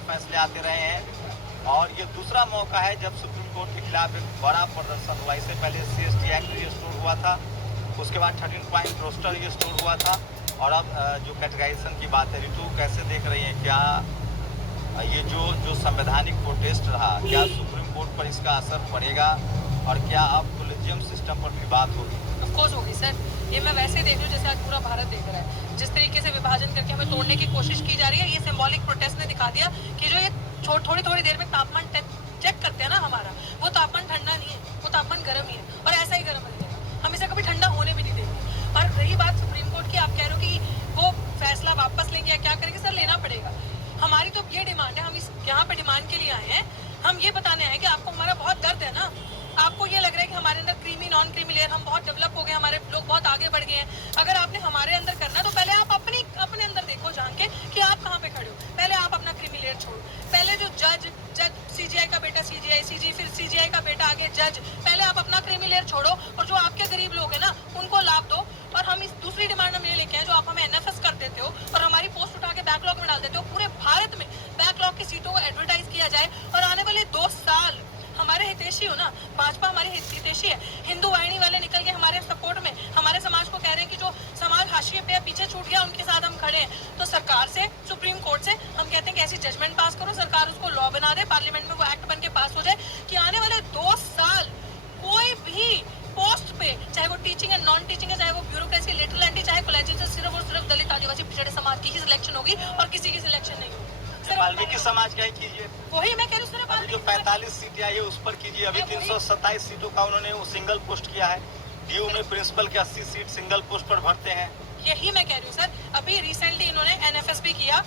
खिलाफ फैसले आते रहे हैं और ये दूसरा मौका है जब सुप्रीम कोर्ट के खिलाफ एक बड़ा प्रदर्शन हुआ। इससे पहले SC/ST एक्ट रिस्टोर हुआ था, उसके बाद 13 पॉइंट रोस्टर रिस्टोर हुआ था और अब जो कैटेगराइजेशन की बात है, ऋतु कैसे देख रही हैं? क्या ये जो संवैधानिक प्रोटेस्ट रहा, क्या सुप्रीम कोर्ट पर इसका असर पड़ेगा और क्या अब कोलेजियम सिस्टम पर भी बात होगी? ऑफ कोर्स होगी सर, ये मैं वैसे देख रही हूँ जैसे आज पूरा भारत देख रहा है। जिस तरीके से विभाजन करके हमें तोड़ने की कोशिश की जा रही है, ये सिंबॉलिक प्रोटेस्ट ने दिखा दिया कि जो ये थोड़ी देर में तापमान चेक करते हैं ना हमारा, वो तापमान ठंडा नहीं है, वो तापमान गर्म ही है और ऐसा ही गर्म रहेगा। हम इसे कभी ठंडा होने भी नहीं देंगे। और रही बात सुप्रीम कोर्ट की, आप कह रहे हो कि वो फैसला वापस लेंगे या क्या करेंगे, सर लेना पड़ेगा। हमारी तो ये डिमांड है, हम इस यहाँ पे डिमांड के लिए आए हैं। हम ये बताने आए कि आपको हमारा बहुत दर्द है ना, आपको ये लग रहा है कि हमारे अंदर क्रीमी नॉन क्रीमी लेयर, हम बहुत डेवलप हो गए, हमारे लोग बहुत आगे बढ़ गए हैं। अगर आपने हमारे अंदर करना तो पहले आप अपने अंदर देखो जान के कि आप कहाँ पे खड़े हो। पहले आप अपना क्रीमी लेयर छोड़ो। पहले जो जज CGI का बेटा CGI, फिर CGI का बेटा आगे जज, पहले आप अपना क्रीमी लेयर छोड़ो और जो आपके गरीब लोग हैं ना उनको लाभ दो। और हम इस दूसरी डिमांड में लेके आए, जो आप हमें NFS कर देते हो और हमारी पोस्ट उठा के बैकलॉग में डाल देते हो। पूरे भारत में बैकलॉग की सीटों को एडवर्टाइज किया जाए और आने वाले 2 साल हमारे हितैषी हो ना, भाजपा हमारी हितैषी है। हिंदू वाहिनी वाले निकल के हमारे सपोर्ट में हमारे समाज को कह रहे हैं कि जो समाज हाशिए पे पीछे छूट गया उनके साथ हम खड़े हैं। तो सरकार से, सुप्रीम कोर्ट से हम कहते हैं कि ऐसी जजमेंट पास करो, सरकार उसको लॉ बना दे, पार्लियामेंट में वो एक्ट बन के पास हो जाए कि आने वाले 2 साल कोई भी पोस्ट पे, चाहे वो टीचिंग है, नॉन टीचिंग है, चाहे वो ब्यूरोक्रेसी, लेटरल एंटी, चाहे कोलेजियम से सिर्फ और सिर्फ दलित आदिवासी पिछड़े समाज की ही सिलेक्शन होगी और किसी की सिलेक्शन नहीं होगी। वाल्मीकि समाज का ही कीजिए, वही मैं कह रही हूँ सर। जो 45 सीटें आई है उस पर कीजिए। अभी 327 सीटों का उन्होंने वो सिंगल पोस्ट किया है। DU में प्रिंसिपल के 80 सीट सिंगल पोस्ट पर भरते हैं। यही मैं कह रही हूँ सर। अभी रिसेंटली इन्होंने NFS भी किया,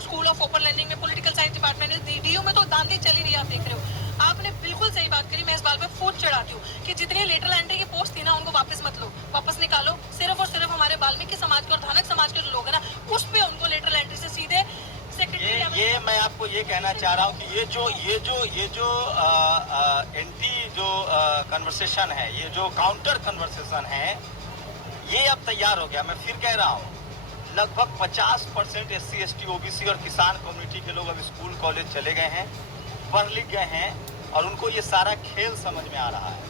स्कूल ऑफ ओपन लर्निंग में पॉलिटिकल साइंस डिपार्टमेंट ने। DU में तो दांधी चली रही, आप देख रहे हो। आपने बिल्कुल सही बात करी, मैं इस बात पे फूट चढ़ाती हूँ कि जितनी लेटरल एंट्री की पोस्ट थी ना उनको वापस मत लो, वापस निकालो। सिर्फ और सिर्फ हमारे वाल्मीकि समाज के और धानक समाज के जो लोग हैं ना, उस पे उनको लेटरल एंट्री से सीधे ये मैं आपको ये कहना चाह रहा हूँ कि ये जो एंटी जो कन्वर्सेशन है, ये जो काउंटर कन्वर्सेशन है, ये अब तैयार हो गया। मैं फिर कह रहा हूँ, लगभग 50% SC/ST OBC और किसान कम्युनिटी के लोग अब स्कूल कॉलेज चले गए हैं, पढ़ लिख गए हैं और उनको ये सारा खेल समझ में आ रहा है।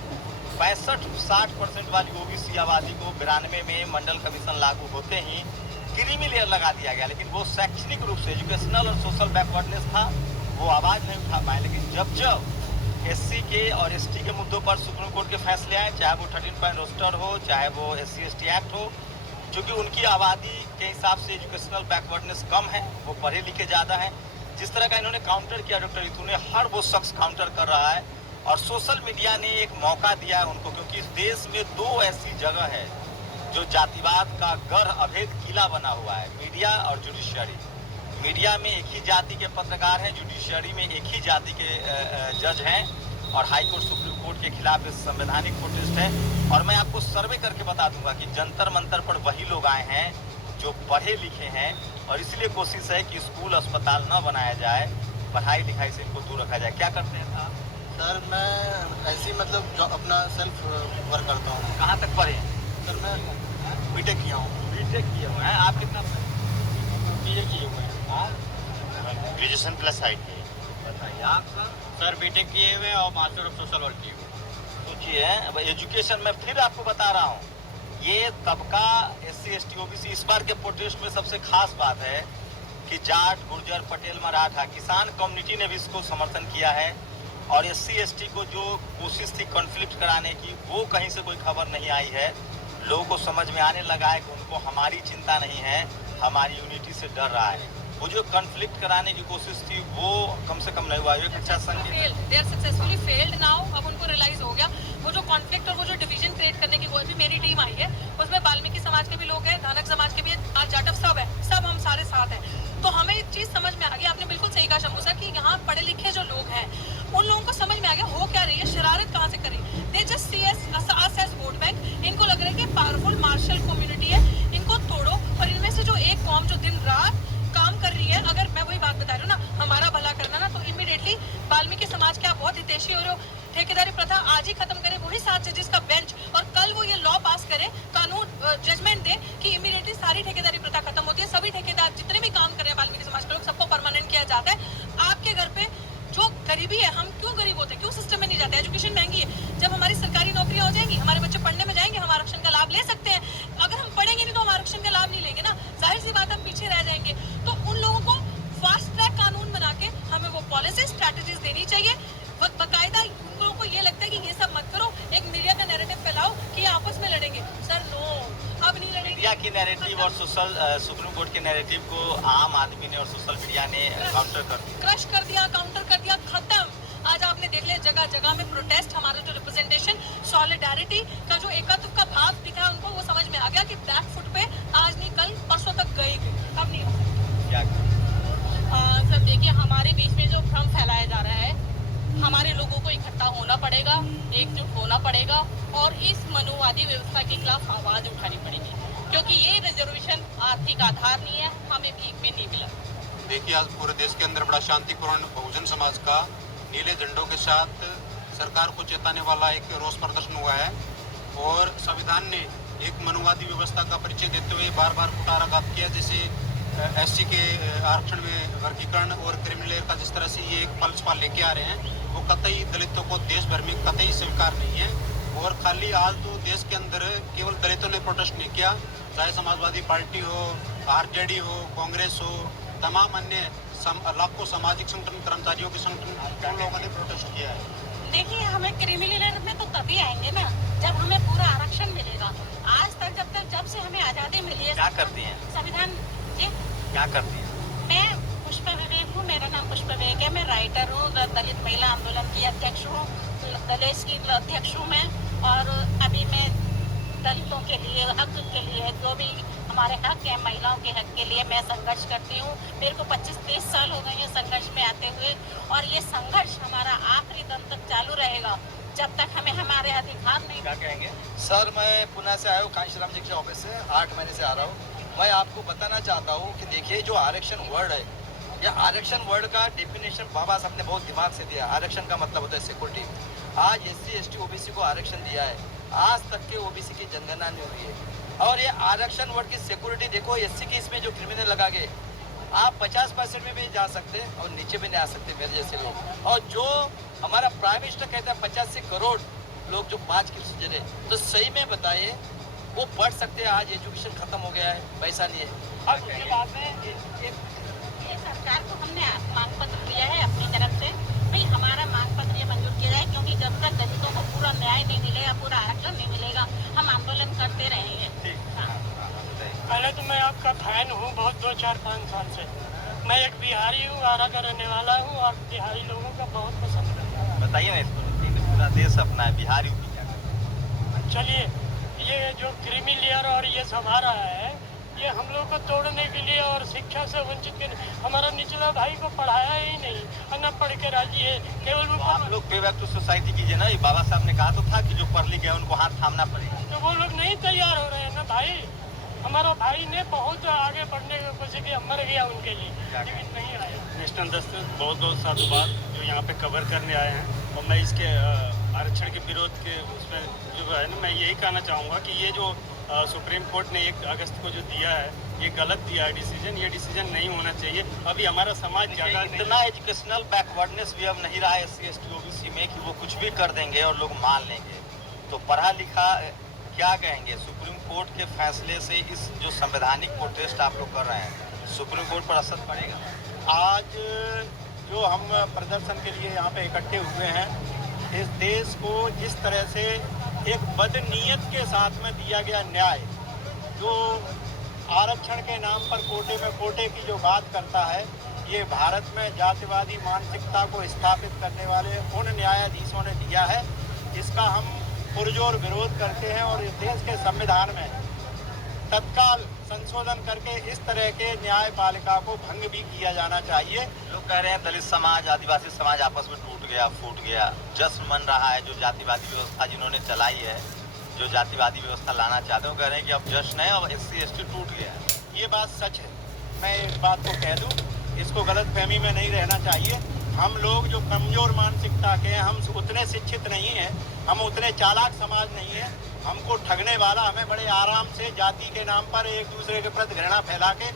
65-60% वाली OBC आबादी को 92 में मंडल कमीशन लागू होते ही क्रीमी लेयर लगा दिया गया, लेकिन वो शैक्षणिक रूप से एजुकेशनल और सोशल बैकवर्डनेस था, वो आवाज़ नहीं उठा पाए। लेकिन जब SC के और ST के मुद्दों पर सुप्रीम कोर्ट के फैसले आए, चाहे वो 13 पॉइंट रोस्टर हो, चाहे वो SC/ST एक्ट हो, क्योंकि उनकी आबादी के हिसाब से एजुकेशनल बैकवर्डनेस कम है, वो पढ़े लिखे ज़्यादा हैं। जिस तरह का इन्होंने काउंटर किया डॉक्टर ऋतु ने, हर वो शख्स काउंटर कर रहा है और सोशल मीडिया ने एक मौका दिया है उनको, क्योंकि इस देश में 2 ऐसी जगह है जो जातिवाद का गढ़ अभेद किला बना हुआ है, मीडिया और जुडिशियरी। मीडिया में एक ही जाति के पत्रकार हैं, जुडिशियरी में एक ही जाति के जज हैं और हाईकोर्ट सुप्रीम कोर्ट के खिलाफ इस संवैधानिक प्रोटेस्ट है। और मैं आपको सर्वे करके बता दूंगा कि जंतर मंतर पर वही लोग आए हैं जो पढ़े लिखे हैं और इसलिए कोशिश है कि स्कूल अस्पताल न बनाया जाए, पढ़ाई लिखाई से इनको दूर रखा जाए। क्या करते हैं साहब? सर मैं ऐसे ही मतलब अपना सेल्फ वर्क करता हूँ। कहाँ तक पढ़े हैं? सर मैं BTech किया हूँ। BTech किया हुआ है। आप कितना BA किए हुए हैं, ग्रेजुएशन प्लस IT। बताइए आप सर BTech किए हुए और मास्टर ऑफ सोशल वर्क किए हुए। सोचिए, अब एजुकेशन में फिर आपको बता रहा हूँ, ये तबका SC/ST OBC इस बार के प्रोटेस्ट में सबसे खास बात है कि जाट, गुर्जर, पटेल, मराठा, किसान कम्युनिटी ने भी इसको समर्थन किया है और SC/ST को जो कोशिश थी कॉन्फ्लिक्ट कराने की, वो कहीं से कोई खबर नहीं आई है। लोगों को समझ में आने लगा है कि उनको हमारी चिंता नहीं है, हमारी यूनिटी से डर रहा है। वो जो कॉन्फ्लिक्ट कराने की कोशिश थी वो कम से कम नहीं हुआ। एक अच्छा संकेत, they are successfully failed now. अब उनको रियलाइज हो गया वो जो कॉन्फ्लिक्ट और वो जो डिवीजन क्रिएट करने की, वो भी मेरी टीम आई है, उसमें वाल्मीकि समाज के भी लोग हैं, धानक समाज के भी हैं, आज जाटव सब है, सब हम सारे साथ हैं। तो हमें एक चीज समझ में आ गई, आपने बिल्कुल सही कहा शंभू सर, कि यहाँ पढ़े लिखे जो लोग हैं उन लोगों को समझ में आ गया हो क्या रही है, शरारत कहाँ से करें। They just see us as vote bank. इनको लग रहा है कि पावरफुल मार्शल कम्युनिटी है, इनको तोड़ो। और इनमें से जो एक कौम जो दिन रात काम कर रही है, अगर मैं वही बात बता रही हूँ ना, हमारा भला करना ना, तो इमीडिएटली वाल्मीकि समाज के आप बहुत हितैषी हो रहे हो, ठेकेदारी प्रथा आज ही खत्म करें, वही 7 जजेस का बेंच, और कल वो ये लॉ पास करें, कानून जजमेंट दे कि इमीडिएटली सारी ठेकेदारी प्रथा खत्म होती है, सभी ठेकेदार जितने भी काम कर रहे हैं वाल्मीकि समाज के लोग, सबको परमानेंट किया जाता है। भी है, हम क्यों गरीब होते हैं, क्यों सिस्टम में नहीं जाते? एजुकेशन महंगी है, जब हमारी सरकारी नौकरियां हो जाएंगी, हमारे बच्चे पढ़ने में जाएंगे, हम आरक्षण का लाभ ले सकते हैं। अगर हम पढ़ेंगे नहीं तो हम आरक्षण का लाभ नहीं लेंगे ना, जाहिर सी बात हम पीछे रह जाएंगे। तो उन लोगों को फास्ट ट्रैक कानून बना के हमें वो पॉलिसी स्ट्रैटेजीज देनी चाहिए। बाकायदा उन लोगों को ये लगता है कि ये सब मत करो, एक मीडिया का नैरेटिव फैलाओ कि ये आपस में लड़ेंगे। सर नो, अब नहीं लड़ेंगे। मीडिया की नैरेटिव और सुप्रीम कोर्ट के नैरेटिव को आम आदमी ने और सोशल मीडिया ने काउंटर कर दिया, क्रश कर दिया, काउंटर कर दिया, खत्म। आज आपने देख लिया जगह जगह में प्रोटेस्ट, हमारा जो रिप्रेजेंटेशन, सॉलिडारिटी का जो एकत्व का भाव दिखा है उनको, वो समझ में आ गया कि बैक फुट पे आज नहीं कल परसों तक गई, अब नहीं हो सकता। क्या सर देखिए, हमारे बीच में जो भ्रम फैलाया जा रहा है, हमारे लोगों को इकट्ठा होना पड़ेगा, एकजुट होना पड़ेगा और इस मनुवादी व्यवस्था के खिलाफ आवाज उठानी पड़ेगी, क्योंकि ये रिजर्वेशन आर्थिक आधार नहीं है, हमें भीख में नहीं मिला। देखिए, आज पूरे देश के अंदर बड़ा शांतिपूर्ण बहुजन समाज का नीले झंडों के साथ सरकार को चेताने वाला एक रोष प्रदर्शन हुआ है और संविधान ने एक मनुवादी व्यवस्था का परिचय देते हुए बार बार कुटाराघात किया। जैसे एससी के आरक्षण में वर्गीकरण और क्रिमिनल लेयर का जिस तरह से ये एक पल्स पर लेके आ रहे हैं, वो कतई दलितों को देश भर में कतई स्वीकार नहीं है। और खाली आज तो देश के अंदर केवल दलितों ने प्रोटेस्ट नहीं किया, चाहे समाजवादी पार्टी हो, आरजेडी हो, कांग्रेस हो, तमाम अन्य लाखों सामाजिक संगठन, कर्मचारियों के संगठन, उन लोगों ने प्रोटेस्ट किया है। देखिए, हमें क्रिमिनल लेयर में तो तभी आएंगे ना जब हमें पूरा आरक्षण मिलेगा। आज तक जब से हमें आज़ादी मिली है, क्या करती हैं? संविधान जी क्या करती हैं? मैं पुष्पा विवेक हूँ, मेरा नाम पुष्पा विवेक है, मैं राइटर हूँ, दलित महिला आंदोलन की अध्यक्ष हूँ, दलित की अध्यक्ष हूँ मैं। और अभी मैं दलितों के लिए, हक के लिए, जो भी हमारे हक है, महिलाओं के हक के लिए मैं संघर्ष करती हूँ। मेरे को 25-30 साल हो गए हैं संघर्ष में आते हुए, और ये संघर्ष हमारा आखिरी दम तक चालू रहेगा जब तक हमें हमारे अधिकार नहीं। क्या कहेंगे? सर, मैं पुणे से आया हूँ, कांशीराम जी के ऑफिस से 8 महीने से आ रहा हूँ। मैं आपको बताना चाहता हूँ कि देखिए, जो आरक्षण वर्ड है, या आरक्षण वर्ड का डेफिनेशन बाबा साहब ने बहुत दिमाग से दिया। आरक्षण का मतलब होता है सिक्योरिटी। आज SC ST OBC को आरक्षण दिया है, आज तक के OBC की जनगणना नहीं हुई है। और ये आरक्षण वर्ड की सिक्योरिटी देखो, SC की इसमें जो क्रिमिनल लगा के आप 50% में भी जा सकते और नीचे भी नहीं आ सकते मेरे जैसे लोग। और जो हमारा प्राइम मिनिस्टर कहता है 85 करोड़ लोग जो 5 की सीजन है, तो सही में बताइए वो पढ़ सकते हैं? आज एजुकेशन खत्म हो गया है, पैसा नहीं है। और उसके बाद में ये सरकार को हमने मांग पत्र दिया है अपनी तरफ से, भाई हमारा मांग पत्र ये मंजूर किया जाए, क्योंकि जब तक दलितों को पूरा न्याय नहीं मिलेगा, पूरा आरक्षण नहीं मिलेगा, हम आंदोलन करते रहेंगे। पहले तो मैं आपका फैन हूँ बहुत 2-4-5 साल से। मैं एक बिहारी हूँ, आरा का रहने वाला हूँ और बिहारी लोगों का बहुत पसंद करता हूँ। बताइए ना इसको, पूरा देश अपना है, बिहारी भी क्या करें? चलिए, ये जो क्रीमी लेयर और ये सब आ रहा है, ये हम लोग को तोड़ने के लिए और शिक्षा से वंचित करने, हमारा निचला भाई को पढ़ाया ही नहीं, न पढ़ के राजी है, केवल तो वो आप लोग पे बैक टू सोसाइटी कीजिए ना। ये बाबा साहब ने कहा तो था कि जो पढ़ लिख गया उनको हाथ थामना पड़ेगा। तो वो लोग नहीं तैयार हो रहे हैं ना भाई। हमारा भाई ने बहुत आगे बढ़ने की कोशिश की, मर गया उनके लिए, लेकिन नहीं आया। नेशनल दस्त बहुत बहुत साधुवाद जो यहाँ पे कवर करने आए हैं। और मैं इसके आरक्षण के विरोध के उसमें जो है ना, मैं यही कहना चाहूँगा कि ये जो सुप्रीम कोर्ट ने 1 अगस्त को जो दिया है, ये गलत दिया है डिसीजन। ये डिसीजन नहीं होना चाहिए। अभी हमारा समाज ज़्यादा इतना एजुकेशनल बैकवर्डनेस भी अब नहीं रहा है SC ST OBC में कि वो कुछ भी कर देंगे और लोग मान लेंगे। तो पढ़ा लिखा क्या कहेंगे? सुप्रीम कोर्ट के फैसले से इस जो संवैधानिक प्रोटेस्ट आप लोग कर रहे हैं, सुप्रीम कोर्ट पर असर पड़ेगा? आज जो हम प्रदर्शन के लिए यहाँ पे इकट्ठे हुए हैं, इस देश को जिस तरह से एक बदनीयत के साथ में दिया गया न्याय, जो आरक्षण के नाम पर कोटे की जो बात करता है, ये भारत में जातिवादी मानसिकता को स्थापित करने वाले उन न्यायाधीशों ने दिया है, जिसका हम पुरजोर विरोध करते हैं। और इस देश के संविधान में तत्काल संशोधन करके इस तरह के न्यायपालिका को भंग भी किया जाना चाहिए। लोग कह रहे हैं दलित समाज, आदिवासी समाज आपस में टूट गया, फूट गया। जश्न मन रहा है जो जातिवादी व्यवस्था जिन्होंने चलाई है, जो जातिवादी व्यवस्था लाना चाहते हैं, वो कह रहे हैं कि अब जश्न है और SC ST टूट गया है। ये बात सच है। मैं इस बात को कह दूं, इसको गलतफहमी में नहीं रहना चाहिए। हम लोग जो कमज़ोर मानसिकता के हैं, हम उतने शिक्षित नहीं हैं, हम उतने चालाक समाज नहीं है। हमको ठगने वाला हमें बड़े आराम से जाति के नाम पर एक दूसरे के प्रति घृणा फैला के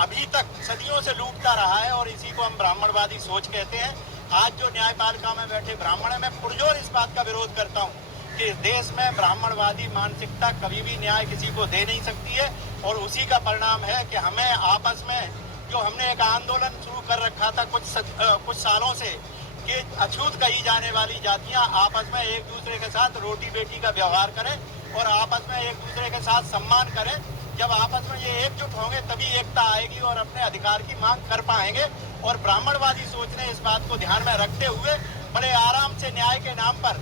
अभी तक सदियों से लूटता रहा है और इसी को हम ब्राह्मणवादी सोच कहते हैं। आज जो न्यायपालिका में बैठे ब्राह्मण है, मैं पुरजोर इस बात का विरोध करता हूँ कि इस देश में ब्राह्मणवादी मानसिकता कभी भी न्याय किसी को दे नहीं सकती है और उसी का परिणाम है कि हमें आपस में जो हमने एक आंदोलन शुरू कर रखा था कुछ सालों से कि अछूत कही जाने वाली जातियां आपस में एक दूसरे के साथ रोटी बेटी का व्यवहार करें और आपस में एक दूसरे के साथ सम्मान करें। जब आपस में ये एकजुट होंगे तभी एकता आएगी और अपने अधिकार की मांग कर पाएंगे। और ब्राह्मणवादी सोच ने इस बात को ध्यान में रखते हुए बड़े आराम से न्याय के नाम पर,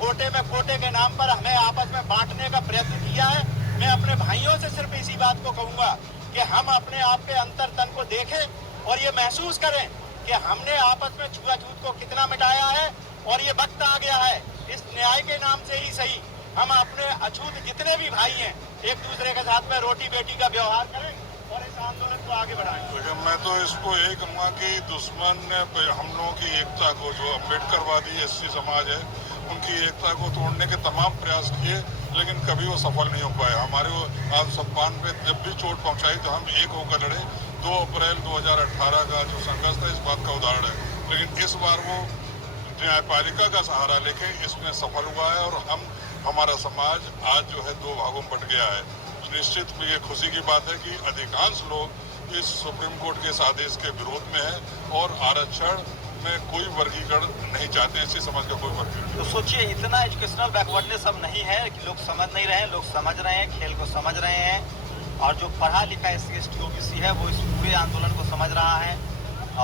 कोटे के नाम पर हमें आपस में बांटने का प्रयत्न किया है। मैं अपने भाइयों से सिर्फ इसी बात को कहूंगा कि हम अपने आप के अंतर तन को देखें और ये महसूस करें कि हमने आपस में छुआछूत को कितना मिटाया है और ये वक्त आ गया है इस न्याय के नाम से ही सही हम अपने अछूत जितने भी भाई हैं एक दूसरे के साथ में रोटी बेटी का व्यवहार करें और इस आंदोलन को आगे बढ़ाएं। लेकिन मैं तो इसको यही कहूँगा कि दुश्मन ने हम लोगों की एकता को, जो अम्बेडकरवादी एससी समाज है, उनकी एकता को तोड़ने के तमाम प्रयास किए लेकिन कभी वो सफल नहीं हो पाए। हमारे आज सम्मान पे जब भी चोट पहुंचाई तो हम एक होकर लड़े। 2 अप्रैल 2018 का जो संघर्ष था इस बात का उदाहरण है। लेकिन इस बार वो न्यायपालिका का सहारा लेके इसमें सफल हुआ है और हमारा समाज आज जो है 2 भागों में बट गया है। निश्चित ये खुशी की बात है कि अधिकांश लोग इस सुप्रीम कोर्ट के इस आदेश के विरोध में है और आरक्षण में कोई वर्गीकरण नहीं चाहते। ऐसी समझ का कोई वर्गीकरण। तो सोचिए, इतना एजुकेशनल बैकवर्डनेस अब नहीं है कि लोग समझ नहीं रहे हैं। लोग समझ रहे हैं, खेल को समझ रहे हैं और जो पढ़ा लिखा SC ST OBC है वो इस पूरे आंदोलन को समझ रहा है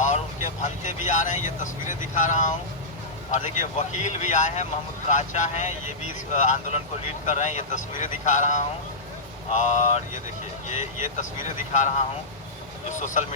और उनके भनते भी आ रहे हैं। ये तस्वीरें दिखा रहा हूँ और देखिए वकील भी आए हैं, मोहम्मद राचा हैं, ये भी इस आंदोलन को लीड कर रहे हैं। ये तस्वीरें दिखा रहा हूँ और ये देखिए ये तस्वीरें दिखा रहा हूँ जो सोशल मीडिया